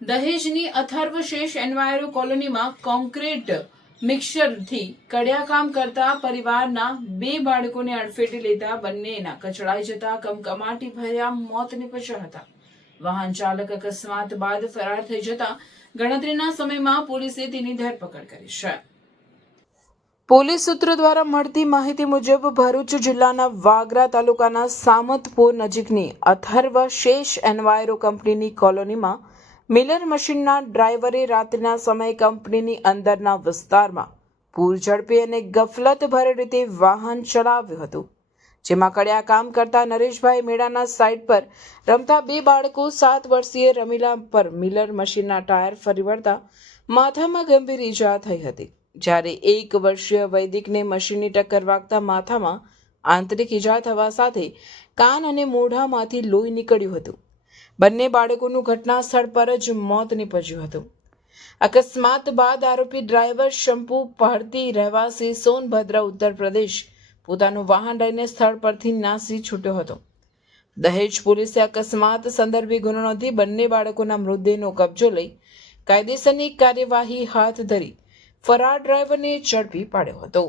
દહેજની અથર્વશેષ enviro કોલોનીમાં concrete મિક્સરથી કડિયાકામ કરતા પરિવારના બે બાળકોને અડફેટે લેતા બંનેના કચડાઈ જતા કમકમાટી ભર્યા મોત નિપજ્યા હતા. વાહન ચાલક અકસ્માત બાદ ફરાર થઈ જતા ગણતરીના સમયમાં પોલીસે તેની ધરપકડ કરી છે. પોલીસ સૂત્રો દ્વારા મળતી માહિતી મુજબ ભરૂચ જિલ્લાના વાગરા તાલુકાના સામતપુર નજીકની અથર્વ શેષ એન્વાયરો કંપનીની કોલોનીમાં મિલર મશીનના ડ્રાઈવરે રાતના સમયે કંપનીની અંદરના વિસ્તારમાં પૂર ઝડપી અને ગફલતભર રીતે વાહન ચલાવ્યું હતું. જેમાં કડિયા કામ કરતા નરેશભાઈ મેળાના સાઇટ પર રમતા બે બાળકો સાત વર્ષીય રમીલા પર મિલર મશીનના ટાયર ફરી વળતા માથામાં ગંભીર ઈજા થઈ હતી. જ્યારે એક વર્ષીય વૈદિકને મશીનની ટક્કર વાગતા માથામાં આંતરિક ઈજા થવા સાથે કાન અને મોઢામાંથી લોહી નીકળ્યું હતું. બંને બાળકોનું ઘટના સ્થળ પર જ મોત નીપજ્યું હતું. અકસ્માત બાદ આરોપી ડ્રાઈવર શંપુ પહડતી રહેવાસી સોનભદ્ર ઉત્તર પ્રદેશ પોતાનું વાહન લઈને સ્થળ પરથી નાસી છૂટ્યો હતો. દહેજ પોલીસે અકસ્માત સંદર્ભે ગુનો નોંધી બંને બાળકોના મૃતદેહનો કબજો લઈ કાયદેસરની કાર્યવાહી હાથ ધરી ફરાર ડ્રાઈવરને ઝડપી પાડ્યો હતો.